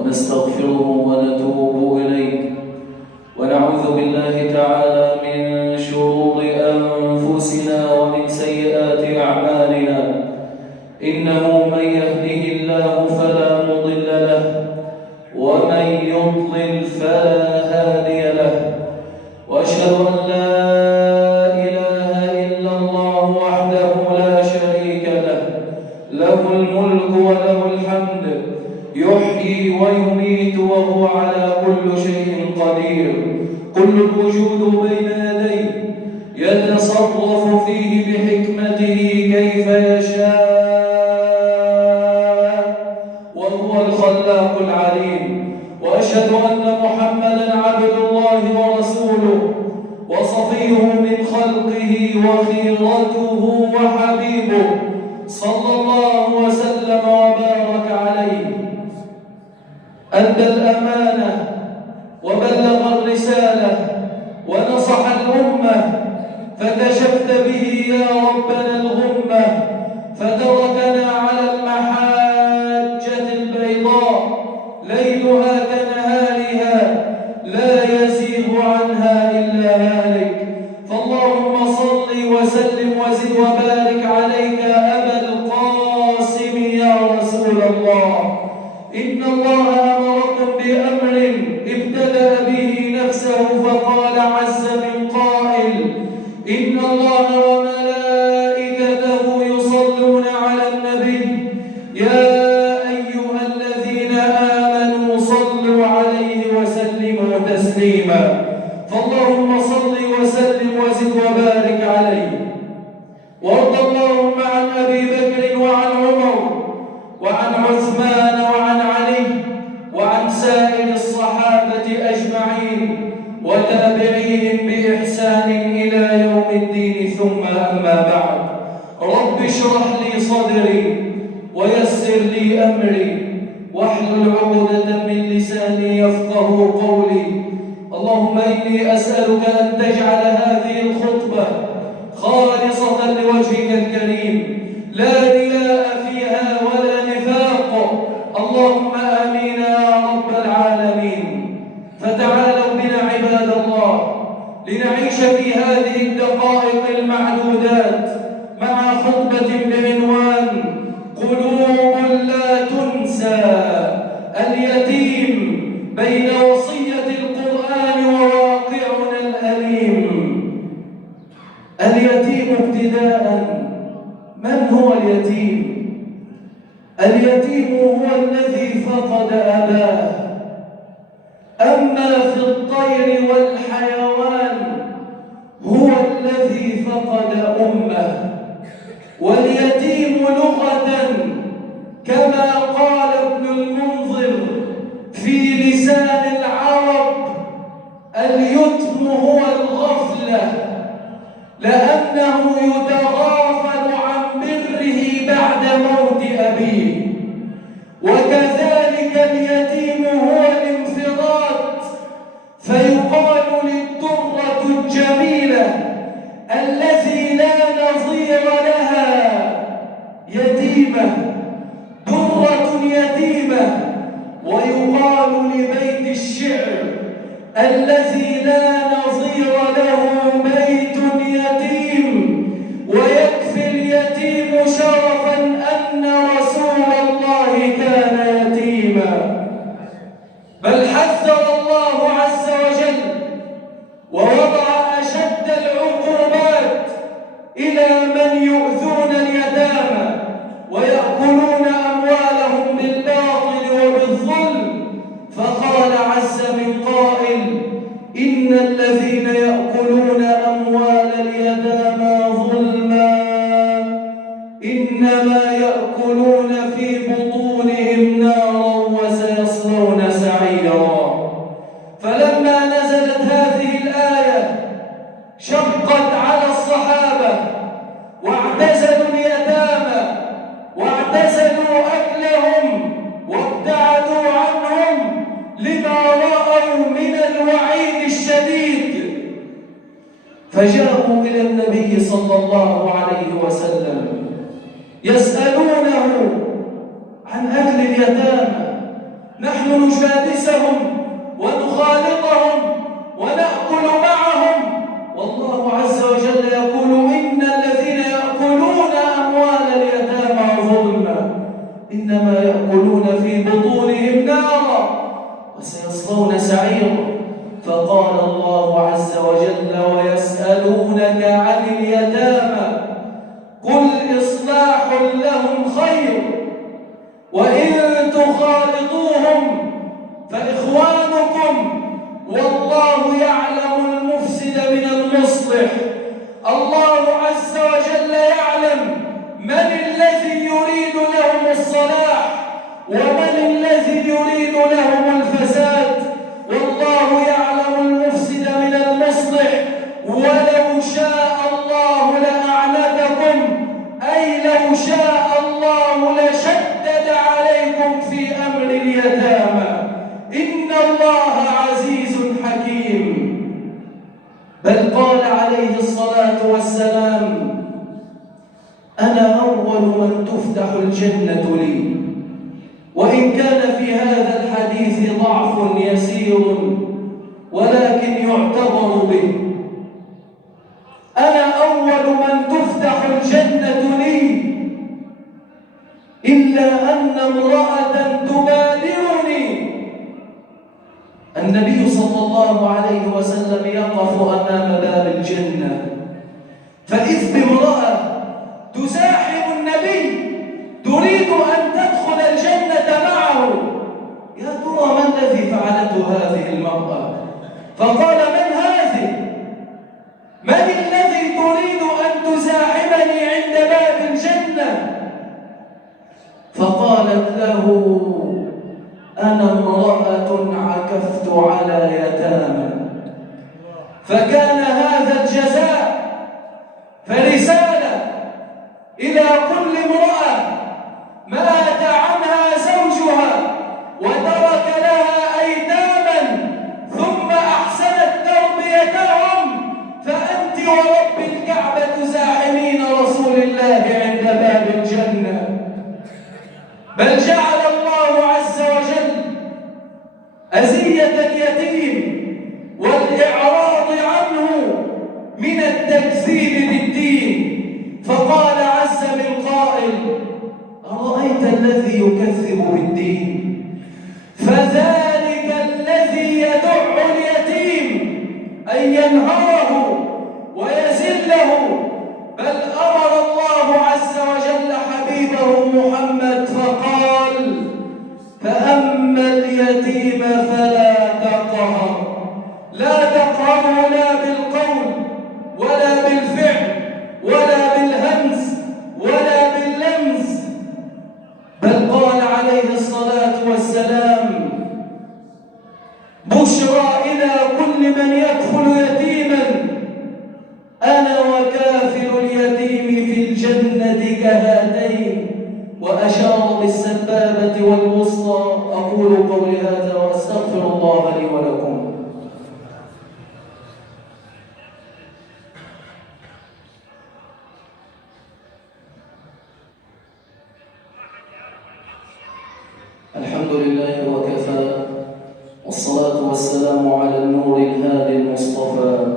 ونستغفره ونتوب إليه، ونعوذ بالله تعالى من شرور أنفسنا ومن سيئات أعمالنا. إنه من يهده الله فلا مضل له، ومن يضلل فلا هادي له، وأشهد أن لا إله إلا الله وحده لا شريك له، له الملك وله الحمد، يحيي ويميت وهو على كل شيء قدير. كل الوجود بين يديه يتصرف فيه بحكمته كيف يشاء، وهو الخلاق العليم. وأشهد أن محمدًا عبد الله ورسوله، وصفيه من خلقه وخيرته وحبيبه، صلى الله وسلم وبارك عليه. أدى الأمانة وبلغ الرسالة ونصح الأمة، فكشفت به يا ربنا الغمة، فتركنا على المحاجة البيضاء ليلها كنهارها، لا يزيغ عنها إلا هالك. فاللهم صل وسلم وزد وبارك عليك أبا القاسم يا رسول الله. إن الله أمركم بأمر ابتدأ به نفسه فقال عز من قائل: إن الله وملائكته يصلون على النبي يا أيها الذين آمنوا صلوا عليه وسلموا تسليما. فاللهم صل وسلم وزد وبارك عليه. وارض اللهم عن أبي بكر وعن عمر وعن عثمان وعن علي وعن سائر الصحابة أجمعين وتابعيهم بإحسان إلى يوم الدين. ثم أما بعد، رب اشرح لي صدري ويسر لي أمري واحلل عقدة من لساني يفقه قولي. اللهم إني أسألك أن تجعل هذه الخطبة خالصة لوجهك الكريم، لا رياء فيها ولا نفاق. اللهم آمين يا رب العالمين. فتعالوا بنا عباد الله لنعيش في هذه الدقائق المعدودات مع خطبة بعنوان قلوب لا تنسى، اليتيم بين وصية القرآن وواقعنا الأليم. اليتيم ابتداءً، من هو اليتيم؟ اليتيم هو الذي فقد أباه. أما في الطير والحيوان هو الذي فقد أمه. واليتيم لغة كما قال ابن المنذر في لسان العرب: اليتم هو الغفلة، لأنه يتغافل عن بره بعد موت أبيه. وكذلك اليتيم هو الانفراد، فيقال للدرة الجميلة التي لا نظير لها يتيمة، درة يتيمة. ويقال لبيت الشعر الذي لا نظير له بيت يتيم، ويكفي اليتيم شرفا أن رسول الله كان يتيما. بل حذر الله عز وجل ووضع أشد العقوبات إلى من يؤذون اليتامى ويأكلون أموالهم بالباطل وبالظلم. فقال عز من قائل: إن الذين يأكلون أموال اليتامى ظلما إنما يأكلون في بطونهم نارا وسيصلون سعيرا. فلما نزلت هذه الآية شقت على الصحابة واعتزلوا اليتامى واعتزلوا أكلهم وابتعدوا عنهم لما رأوا من الوعيد الشديد. فجاءوا إلى النبي صلى الله عليه وسلم يسألونه عن أكل اليتامى، نحن نجالسهم ونخالطهم ونأكل معهم، والله عز وجل يقول إن الذين يأكلون أموال اليتامى ظلما إنما يأكلون في بطونهم نارا وسيصلون سعيرا. فقال الله عز وجل ويسألونك عن اليتامى قل إصلاح لهم خير وإن تخالطوهم فإخوانكم والله يعلم المفسد من المصلح. الله عز وجل يعلم من الذي يريد لهم الصلاح ومن الذي يريد لهم الفساد، والله يعلم المفسد من المصلح. ولو شاء الله لأعنتكم، أي لو شاء الله لشدد عليكم في أمر اليتامى، إن الله عزيز حكيم. بل قال عليه الصلاة والسلام أنا أول من تفتح الجنة لي، وإن كان في هذا الحديث ضعف يسير ولكن يعتبر به. أنا أول من تفتح الجنة لي إلا أن امرأة تبادرني. النبي صلى الله عليه وسلم يقف أمام باب الجنة، فإذ بامرأة تزاحم النبي تريد أن تدخل الجنة معه. يا ترى ما الذي فعلته هذه المرأة؟ فقال من هذه؟ من الذي تريد أن تزاحمني عند باب الجنة؟ فقالت له أنا امرأة عكفت على يتامى. فكان هذا الجزاء، فرسالة إلى كل امرأة مات عنها زوجها وترك لها أيتاما ثم أحسنت تربيتهم، فأنت ورب الكعبة تزاحمين رسول الله عند باب الجنة. بل جعل الله عز وجل أزية اليتيم والإعراض عنه من التكذيب بالدين، فقال عز من قائل أرأيت الذي يكذب بالدين فذلك الذي يدع اليتيم أن ينهره ويذله. بل أمر الله عز وجل حبيبه محمد فقال فأما اليتيم فلا تقهر. لا تقهره لا بالقول ولا بالفعل ولا بالهمس ولا باللمس. بل قال عليه الصلاة والسلام بشرى إلى كل من يكفل يتيما أنا وكافل اليتيم في الجنة كهاتين، وأشار بالسبابة والوسطى. أقول قولي هذا وأستغفر الله لي ولكم. الحمد لله وكفى، والصلاة والسلام على النور الهادي المصطفى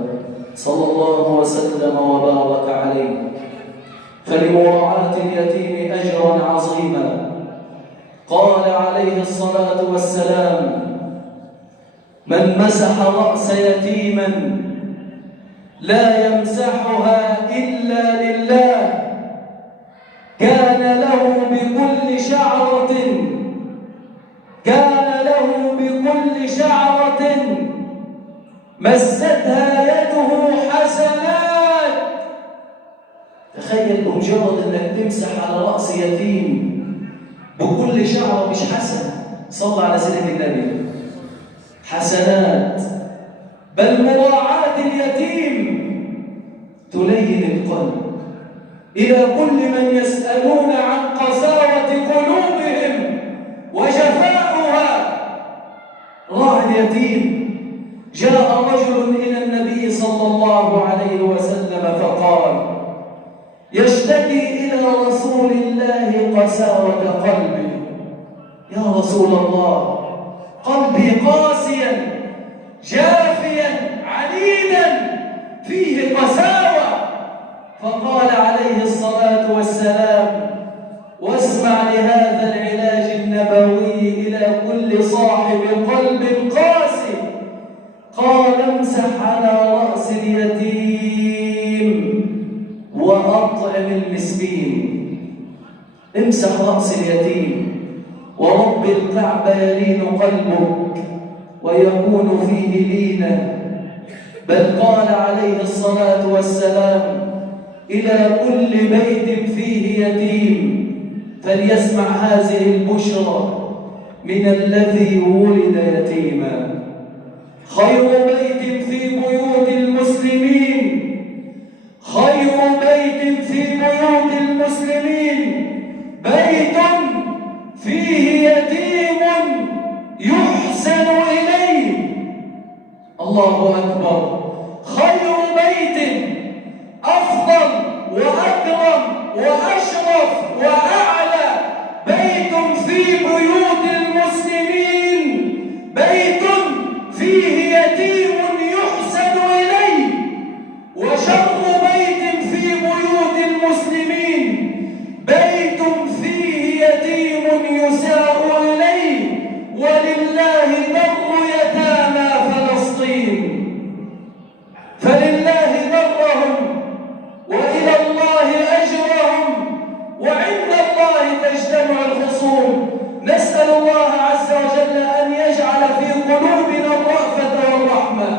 صلى الله وسلم وبارك عليه. فلمراعاة اليتيم أجرا عظيما. قال عليه الصلاة والسلام من مسح رأس يتيما لا يمسحها إلا لله كان له بكل شعرة مستها يده حسنات. تخيل بمجرد انك تمسح على رأس يتيم بكل شعرة مش حسنة، صلى على سيدنا النبي، حسنات. بل مراعاة اليتيم تلين القلب. إلى كل من يسألون عن قساوة قلوبهم وجفاؤها راعي اليتيم. جاء رجل إلى النبي صلى الله عليه وسلم فقال يشتكي إلى رسول الله قساوة قلبه. يا رسول الله قلبي قاسيا جافيا عنيدا فيه قساوة. فقال عليه الصلاة والسلام: واسمع لهذا العلاج النبوي إلى كل صاحب قلب قاسي. قال: امسح على رأس اليتيم وأطعم المسكين. امسح رأس اليتيم، ورب الكعبة يلين قلبك ويكون فيه لينة. بل قال عليه الصلاة والسلام: إلى كل بيت فيه يتيم فليسمع هذه البشرى من الذي ولد يتيما. خير بيت في بيوت المسلمين، خير بيت في بيوت المسلمين بيت فيه يتيم يحسن إليه. الله أكبر. خير بيت أفضل وأكرم وأشرف وأعلى بيت في بيوت المسلمين بيت فيه يتيم يحسن إليه. وشر بيت في بيوت المسلمين بيت فيه يتيم يساء إليه. ولله در يتامى فلسطين، فلله درهم وإلى الله أجرهم وعند الله تجتمع الخصوم. نسأل الله عز وجل أن يجعل في قلوبنا الرأفة والرحمة.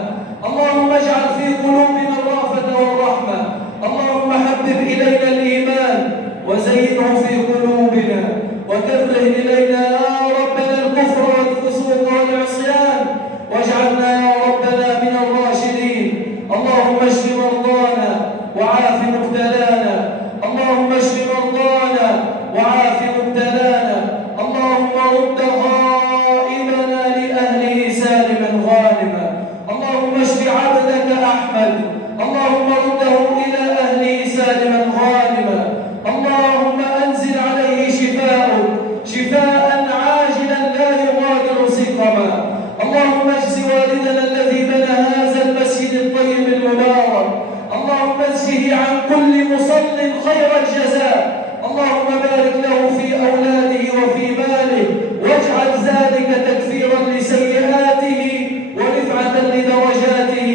اللهم اجعل في قلوبنا الرأفة والرحمة. اللهم حبب إلينا الإيمان وزينه في قلوبنا، وكره إلينا يا ربنا الكفر والفسوق والعصيان، واجعلنا يا ربنا من الراشدين. اللهم اشف مرضانا وعاف مبتلانا، اللهم اشف مرضانا وعاف مبتلانا. اللهم رد غائبنا لأهله سالما غانما. اللهم اشف عبدك أحمد، اللهم رده إلى أهله سالما غانما. اللهم أنزل عليه شفاء عاجلا لا يغادر سقما. اللهم اجز والدنا الذي بنى هذا المسجد الطيب المبارك، اللهم اجزه عن كل مصل خير الجزاء. اللهم بارك له في أولاده وفي ماله، واجعل ذلك تكفيرا لسيئاته ورفعة لدرجاته.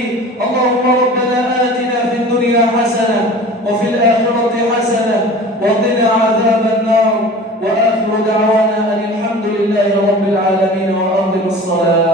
اللهم ربنا آتنا في الدنيا حسنة وفي الآخرة حسنة وقنا عذاب النار. وآخر دعوانا أن الحمد لله رب العالمين، وأقم الصلاة.